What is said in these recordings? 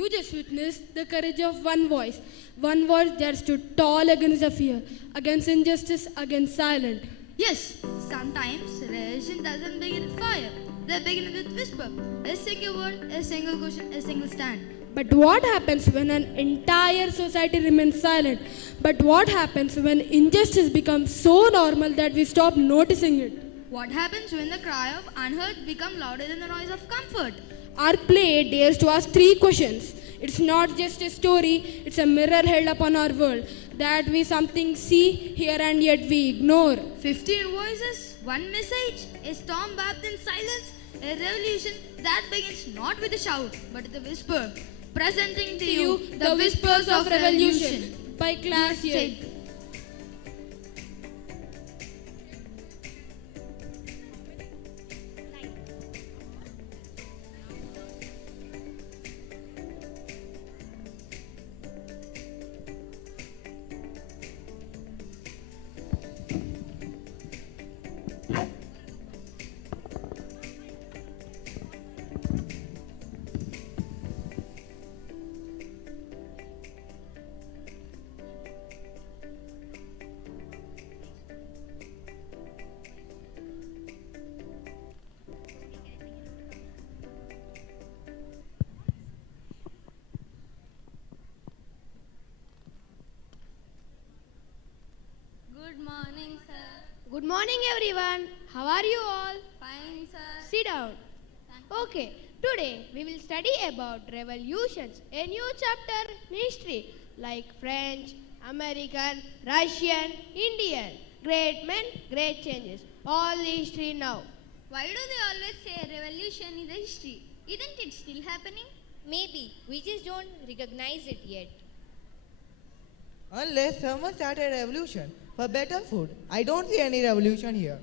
You just witnessed the courage of one voice that stood tall against the fear, against injustice, against silence. Yes, sometimes revolution doesn't begin with fire. They begin with whisper. A single word, a single question, a single stand. But what happens when an entire society remains silent? But what happens when injustice becomes so normal that we stop noticing it? What happens when the cry of unheard becomes louder than the noise of comfort? Our play dares to ask three questions. It's not just a story, it's a mirror held upon our world that we something see, hear, and yet we ignore. 15 voices, one message, a storm bathed in silence, a revolution that begins not with a shout but with a whisper. Presenting to you the whispers of revolution. By Class 8. Good morning, sir. Good morning, everyone. How are you all? Fine, sir. Sit down. Okay, today we will study about revolutions, a new chapter in history like French, American, Russian, Indian. Great men, great changes. All the history now. Why do they always say revolution is a history? Isn't it still happening? Maybe we just don't recognize it yet. Unless someone started a revolution for better food, I don't see any revolution here.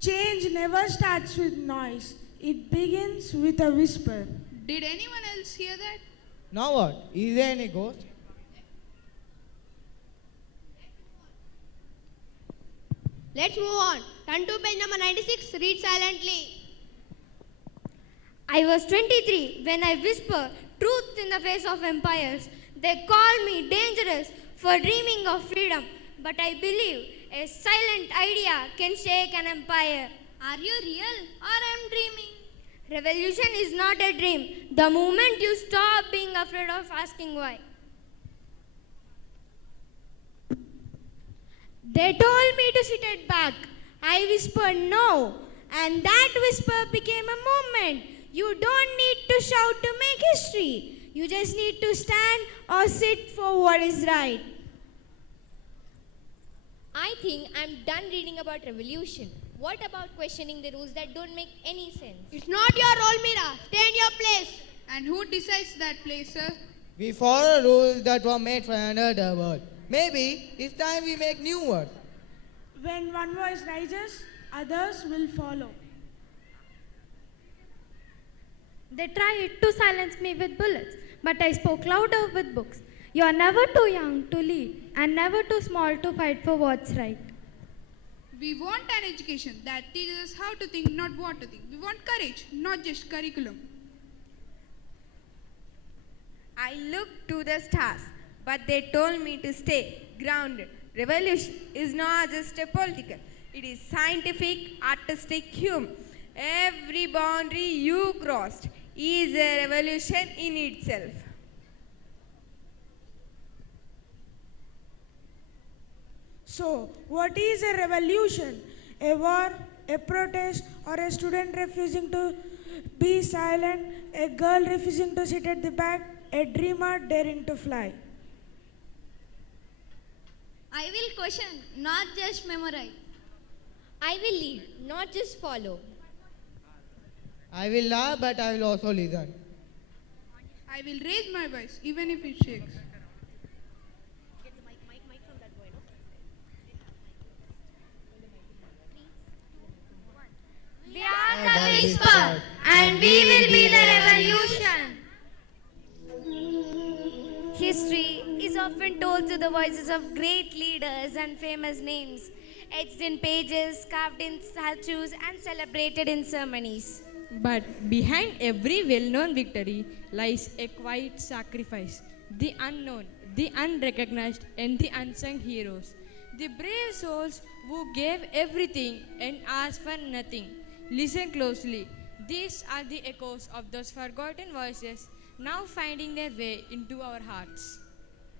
Change never starts with noise, it begins with a whisper. Did anyone else hear that? Now what? Is there any ghost? Let's move on. Turn to page number 96. Read silently. I was 23 when I whispered truth in the face of empires. They called me dangerous for dreaming of freedom, but I believe a silent idea can shake an empire. Are you real or I'm dreaming? Revolution is not a dream. The moment you stop being afraid of asking why. They told me to sit at back. I whispered no, and that whisper became a movement. You don't need to shout to make history. You just need to stand or sit for what is right. I think I'm done reading about revolution. What about questioning the rules that don't make any sense? It's not your role, Mira. Stay in your place. And who decides that place, sir? We follow rules that were made for another world. Maybe it's time we make new ones. When one voice rises, others will follow. They tried to silence me with bullets, but I spoke louder with books. You are never too young to lead and never too small to fight for what's right. We want an education that teaches us how to think, not what to think. We want courage, not just curriculum. I looked to the stars, but they told me to stay grounded. Revolution is not just a political, it is scientific, artistic, human. Every boundary you crossed is a revolution in itself. So, what is a revolution? A war, a protest, or a student refusing to be silent, a girl refusing to sit at the back, a dreamer daring to fly. I will question, not just memorize. I will lead, not just follow. I will laugh, but I will also listen. I will raise my voice, even if it shakes. We are the whisper, and we will be the revolution. History is often told through the voices of great leaders and famous names, etched in pages, carved in statues, and celebrated in ceremonies. But behind every well-known victory lies a quiet sacrifice. The unknown, the unrecognized, and the unsung heroes. The brave souls who gave everything and asked for nothing. Listen closely. These are the echoes of those forgotten voices now finding their way into our hearts.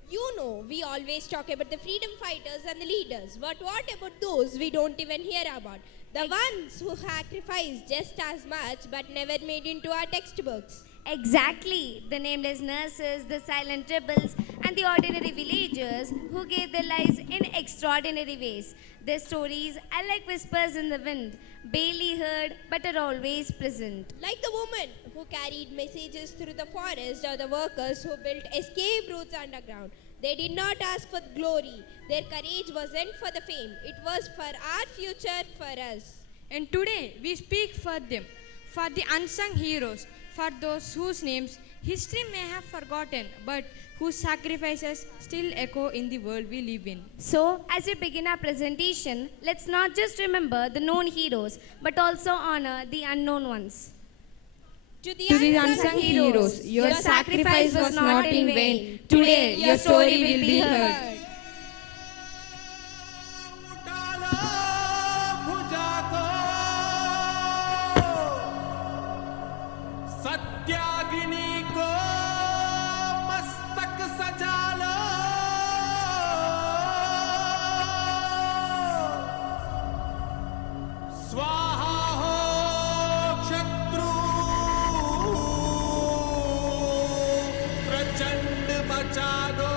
You know, we always talk about the freedom fighters and the leaders, but what about those we don't even hear about? The ones who sacrificed just as much but never made into our textbooks. Exactly. The nameless nurses, the silent rebels, and the ordinary villagers who gave their lives in extraordinary ways. Their stories are like whispers in the wind, barely heard but are always present. Like the woman who carried messages through the forest or the workers who built escape routes underground. They did not ask for glory. Their courage wasn't for the fame. It was for our future, for us. And today we speak for them, for the unsung heroes, for those whose names history may have forgotten, but whose sacrifices still echo in the world we live in. So, as we begin our presentation, let's not just remember the known heroes, but also honor the unknown ones. To To the unsung heroes, your sacrifice was not in vain. Today your story will be heard. सत्याग्नि को मस्तक सजा लो स्वाहा हो शत्रु प्रचंड बचा दो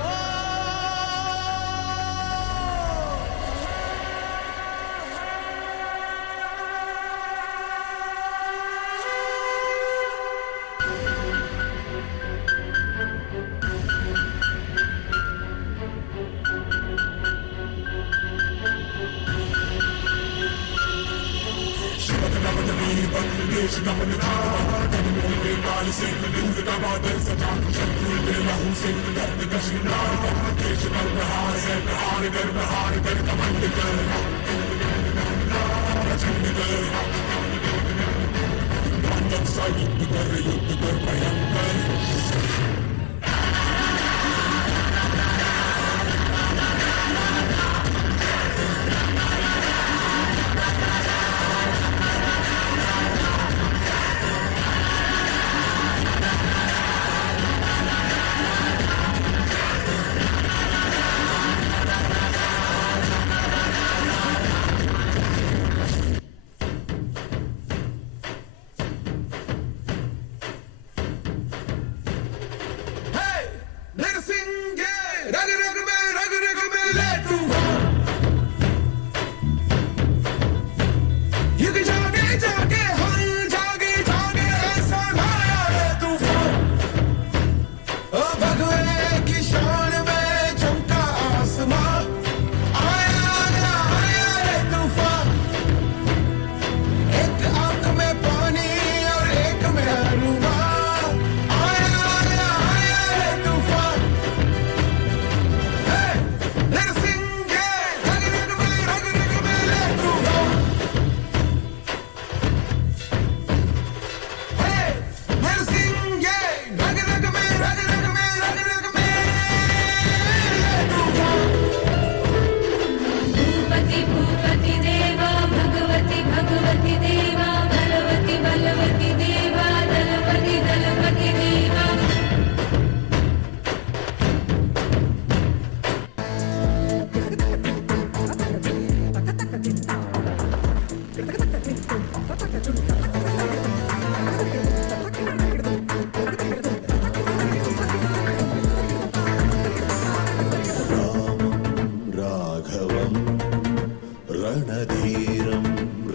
रणधीरं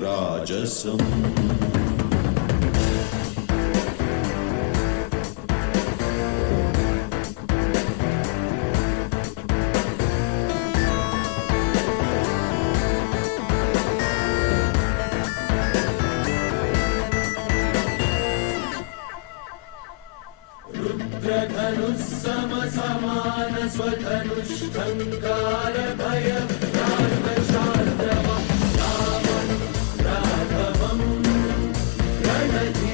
राजसम् रुद्रधनुस्समसमान स्वधनुष्ठङ्कार भय राघवं रणधीरम्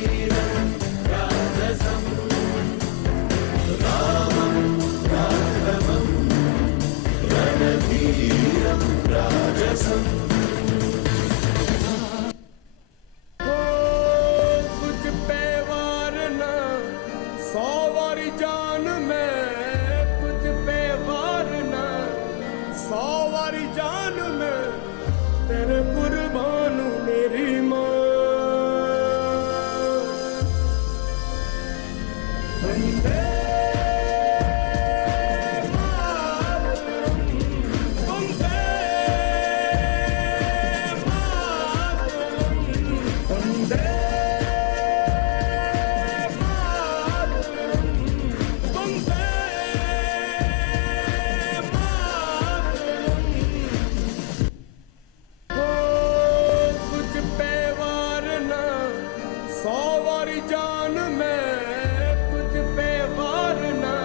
100 वारी जान मैं तुझ पे वार ना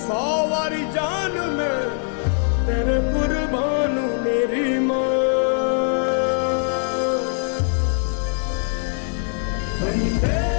100 वारी जान मैं तेरे कुर्बान हूं मेरी मां वंदे